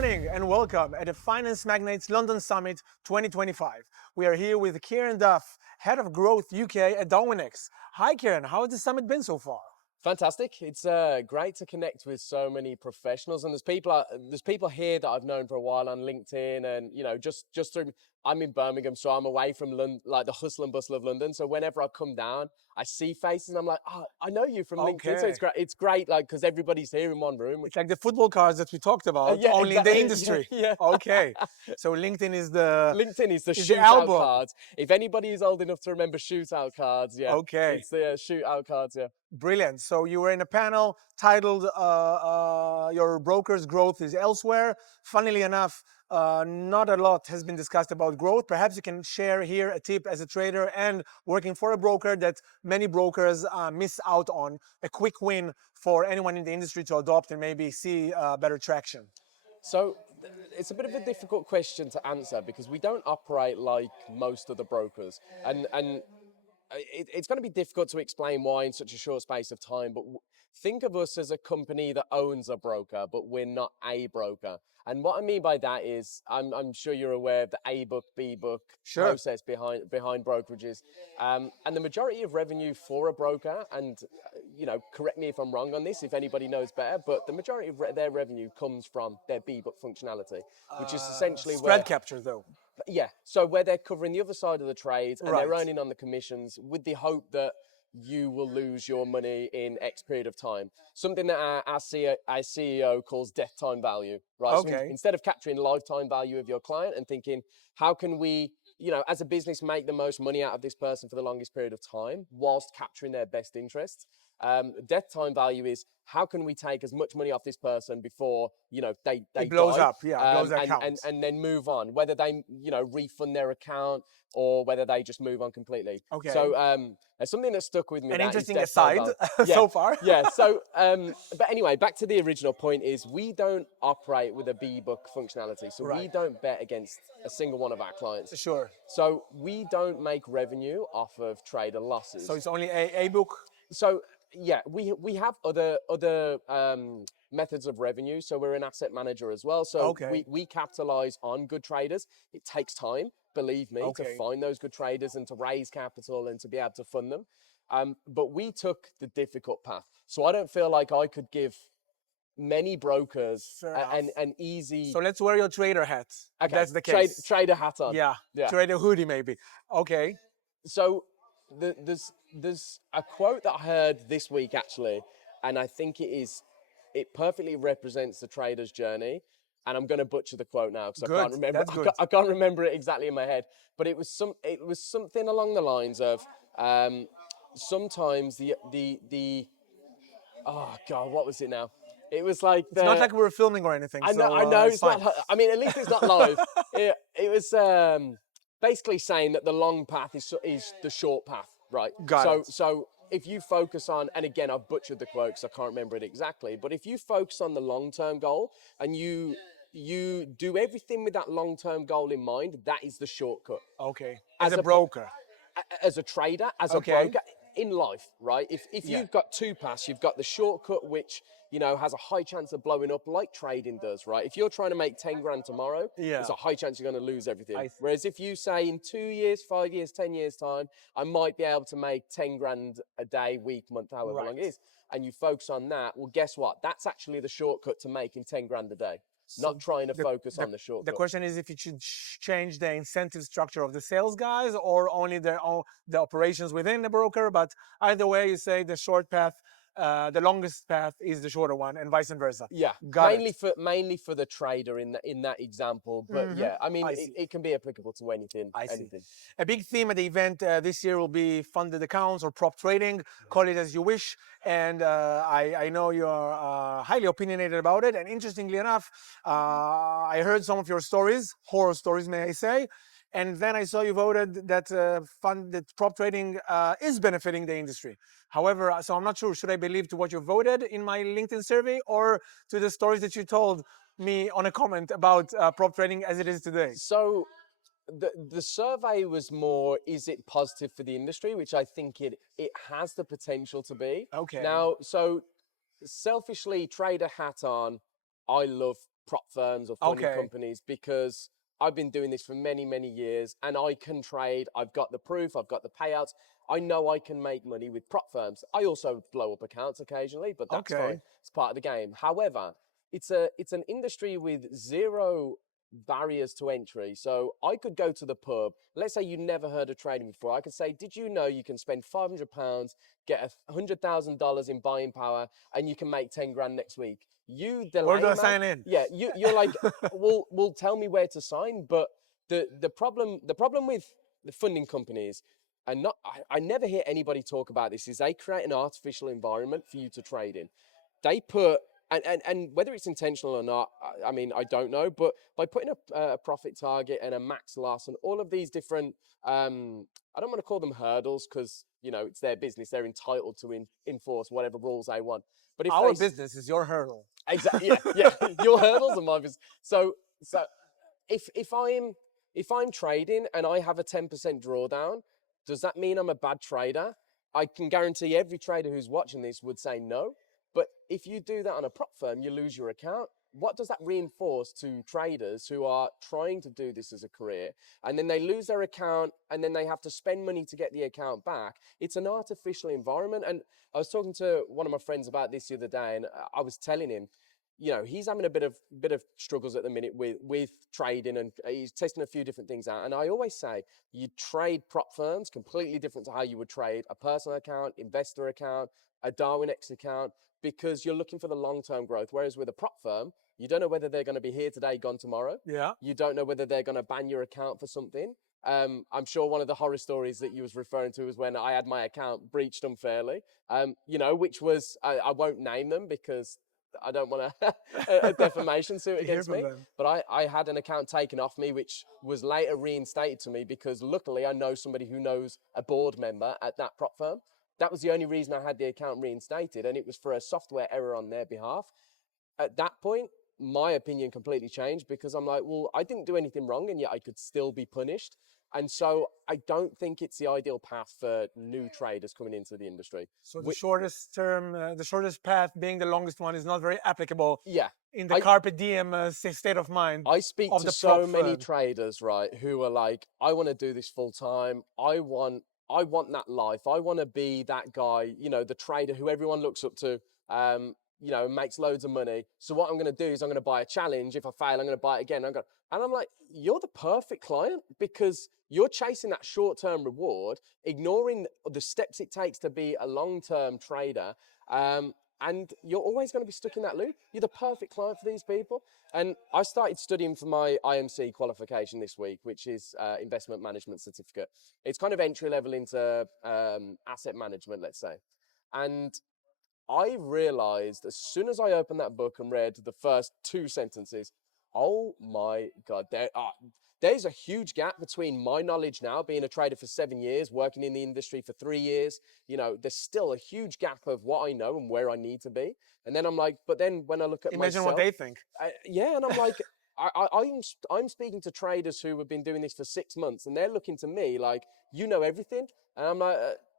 morning and welcome at the Finance Magnates London Summit 2025. We are here with Kieran Duff, Head of Growth UK at Darwinex. Hi Kieran, how has the summit been so far? Fantastic. It's great to connect with so many professionals, and there's people here that I've known for a while on LinkedIn, and just through. I'm in Birmingham, so I'm away from London, like the hustle and bustle of London. So whenever I come down, I see faces, and I'm like, oh, I know you from LinkedIn. So it's great. It's great, like because everybody's here in one room. It's like the football cards that we talked about, Yeah, only exactly. in the industry. Yeah. Okay. So LinkedIn is the shootout album. cards. If anybody is old enough to remember shootout cards, yeah. Okay. It's the shootout cards, yeah. Brilliant. So you were in a panel titled Your Broker's Growth is Elsewhere. Funnily enough, not a lot has been discussed about growth. Perhaps you can share here a tip as a trader and working for a broker that many brokers miss out on, a quick win for anyone in the industry to adopt and maybe see better traction. So it's a bit of a difficult question to answer because we don't operate like most of the brokers, and it's going to be difficult to explain why in such a short space of time. But think of us as a company that owns a broker, but we're not a broker. And what I mean by that is, I'm sure you're aware of the A book, B book process behind brokerages, and the majority of revenue for a broker, and correct me if I'm wrong on this, if anybody knows better, but the majority of their revenue comes from their B book functionality, which is essentially spread capture, though. Yeah, so where they're covering the other side of the trades and they're earning on the commissions with the hope that you will lose your money in X period of time. Something that our CEO calls death time value, right? Okay. So instead of capturing lifetime value of your client and thinking, how can we, as a business, make the most money out of this person for the longest period of time whilst capturing their best interests? Death time value is how can we take as much money off this person before they blows die, up, blows their account, and then move on, whether they refund their account or whether they just move on completely. Okay. So there's something that stuck with me. An interesting aside so far. Yeah. So but anyway, back to the original point is we don't operate with a B book functionality, so we don't bet against a single one of our clients. Sure. So we don't make revenue off of trader losses. So it's only a book. So yeah, we have other methods of revenue. So we're an asset manager as well. So we capitalize on good traders. It takes time, believe me, to find those good traders and to raise capital and to be able to fund them. But we took the difficult path. So I don't feel like I could give many brokers an easy. So let's wear your trader hat. Okay. That's the case. Trader hat on. Yeah. Trader hoodie maybe. Okay. So there's a quote that I heard this week actually, and I think it perfectly represents the trader's journey. And I'm going to butcher the quote now because I can't remember. I can't remember it exactly in my head. But it was something along the lines of sometimes the oh god, what was it now? It was like it's not like we were filming or anything. I know it's not. I mean, at least it's not live. It was basically saying that the long path is the short path, right? So if you focus on, and again, I've butchered the quote because I can't remember it exactly, but if you focus on the long-term goal and you do everything with that long-term goal in mind, that is the shortcut. Okay. As a broker. As a trader, as a broker, in life, right? If you've got two paths, you've got the shortcut, which has a high chance of blowing up like trading does, right? If you're trying to make 10 grand tomorrow, there's a high chance you're going to lose everything. Whereas if you say in 2 years, 5 years, 10 years time, I might be able to make 10 grand a day, week, month, however long it is, and you focus on that, well, guess what? That's actually the shortcut to making 10 grand a day. Not trying to focus on the shortcut. The question is if you should change the incentive structure of the sales guys or only the operations within the broker. But either way, you say the short path, the longest path is the shorter one, and vice versa. Yeah, mainly for the trader in that example. But yeah, I mean, it can be applicable to anything. Anything. A big theme at the event this year will be funded accounts or prop trading. Call it as you wish. And I know you're highly opinionated about it. And interestingly enough, I heard some of your stories, horror stories, may I say. And then I saw you voted that funded prop trading is benefiting the industry. However, so I'm not sure, should I believe to what you voted in my LinkedIn survey or to the stories that you told me on a comment about prop trading as it is today? So the survey was more, is it positive for the industry, which I think it has the potential to be. Okay. Now, so selfishly, trader hat on, I love prop firms or funding Okay. companies because I've been doing this for many, many years and I can trade. I've got the proof, I've got the payouts. I know I can make money with prop firms. I also blow up accounts occasionally, but that's fine. Okay. It's part of the game. However, it's an industry with zero barriers to entry. So I could go to the pub. Let's say you never heard of trading before. I could say, did you know you can spend £500, get $100,000 in buying power, and you can make 10 grand next week? You, the Where do I layman, sign in? yeah, you're like, well, tell me where to sign. But the problem with the funding companies, and not, I never hear anybody talk about this, is they create an artificial environment for you to trade in. They put and whether it's intentional or not, I mean, I don't know. But by putting a profit target and a max loss and all of these different, I don't want to call them hurdles because it's their business. They're entitled to enforce whatever rules they want. But if Our they business is your hurdle. exactly, yeah, your hurdles are my business. So if I'm trading and I have a 10% drawdown, does that mean I'm a bad trader? I can guarantee every trader who's watching this would say no. But if you do that on a prop firm, you lose your account. What does that reinforce to traders who are trying to do this as a career? And then they lose their account and then they have to spend money to get the account back. It's an artificial environment. And I was talking to one of my friends about this the other day, and I was telling him, he's having a bit of struggles at the minute with trading, and he's testing a few different things out. And I always say, you trade prop firms completely different to how you would trade a personal account, investor account, a Darwinex account, because you're looking for the long-term growth. Whereas with a prop firm, you don't know whether they're going to be here today, gone tomorrow. Yeah. You don't know whether they're going to ban your account for something. I'm sure one of the horror stories that you was referring to was when I had my account breached unfairly, which was, I won't name them because I don't want a defamation suit To hear against from me. them. But I had an account taken off me, which was later reinstated to me because luckily I know somebody who knows a board member at that prop firm. That was the only reason I had the account reinstated, and it was for a software error on their behalf. At that point, my opinion completely changed because I'm like, well, I didn't do anything wrong, and yet I could still be punished. And so I don't think it's the ideal path for new traders coming into the industry. So the shortest path being the longest one is not very applicable Yeah, in the I carpe diem state of mind I speak of to the prop so many firm. traders, right, who are like, I want to do this full time. I want that life. I want to be that guy, the trader who everyone looks up to, makes loads of money. So what I'm going to do is I'm going to buy a challenge. If I fail, I'm going to buy it again. And I'm like, you're the perfect client because you're chasing that short-term reward, ignoring the steps it takes to be a long-term trader. And you're always going to be stuck in that loop. You're the perfect client for these people. And I started studying for my IMC qualification this week, which is investment management certificate. It's kind of entry level into asset management, let's say. And I realized as soon as I opened that book and read the first two sentences, oh my God, there's a huge gap between my knowledge now, being a trader for 7 years, working in the industry for 3 years. There's still a huge gap of what I know and where I need to be. And then I'm like, but then when I look at Imagine what myself, they think. yeah, and I'm like, I'm speaking to traders who have been doing this for 6 months, and they're looking to me like, you know everything, and I'm like,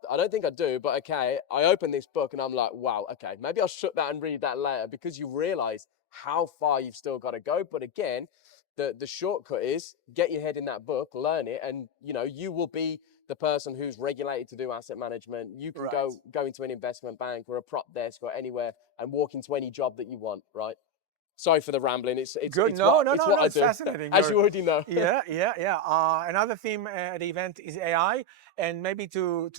I don't think I do, but okay. I open this book and I'm like, wow, okay, maybe I'll shut that and read that later, because you realize how far you've still got to go. But again, the shortcut is get your head in that book, learn it, and you will be the person who's regulated to do asset management. You can Right. go into an investment bank or a prop desk or anywhere and walk into any job that you want, right? Sorry for the rambling. It's Good. it's what No, no, it's no, what no. I It's do, fascinating. as you already know. Yeah, yeah, yeah. Another theme at the event is AI, and maybe to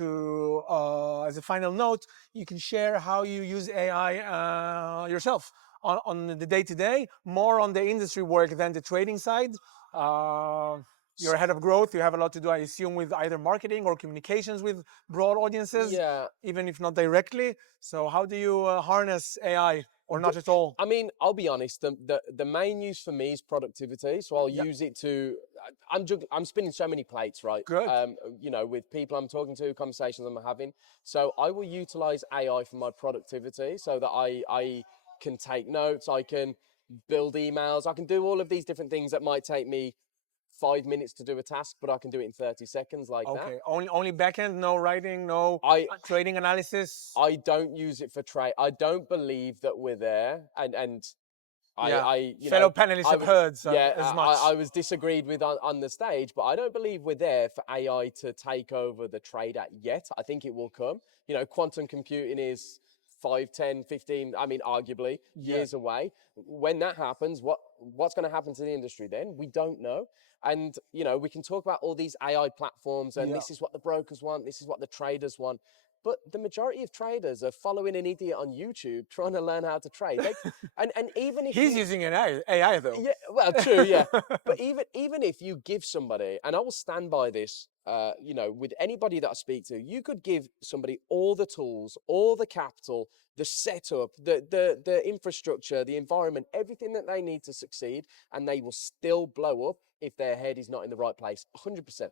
as a final note, you can share how you use AI yourself on the day to day, more on the industry work than the trading side. Uh, you're ahead of growth. You have a lot to do, I assume, with either marketing or communications with broad audiences, Yeah. even if not directly. So, how do you harness AI, or not at all? I mean, I'll be honest. The main use for me is productivity. So I'll Yeah, use it to. I'm spinning so many plates, right? good. With people I'm talking to, conversations I'm having. So I will utilize AI for my productivity, so that I can take notes, I can build emails, I can do all of these different things that might take me 5 minutes to do a task, but I can do it in 30 seconds, like that. Okay, only backend, no writing, no I trading analysis. I don't use it for trade. I don't believe that we're there, and Fellow panelists have heard as much. I was disagreed with on the stage, but I don't believe we're there for AI to take over the trader yet. I think it will come. Quantum computing is 5, 10, 15, I mean, arguably years away. When that happens, what's going to happen to the industry then? We don't know. And, we can talk about all these AI platforms and this is what the brokers want, this is what the traders want. But the majority of traders are following an idiot on YouTube trying to learn how to trade. And even if he's using an AI though. Yeah, well, true, yeah. But even if you give somebody, and I will stand by this, with anybody that I speak to, you could give somebody all the tools, all the capital, the setup, the infrastructure, the environment, everything that they need to succeed, and they will still blow up if their head is not in the right place. 100%.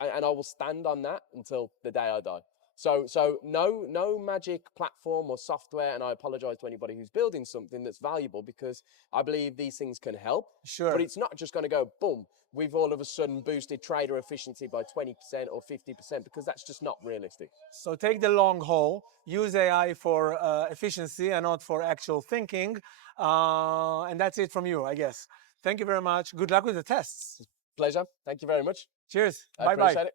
And I will stand on that until the day I die. So no magic platform or software, and I apologize to anybody who's building something that's valuable, because I believe these things can help. Sure. But it's not just going to go boom, we've all of a sudden boosted trader efficiency by 20% or 50%, because that's just not realistic. So take the long haul, use AI for efficiency and not for actual thinking. And that's it from you, I guess. Thank you very much. Good luck with the tests. Pleasure. Thank you very much. Cheers. I appreciate it.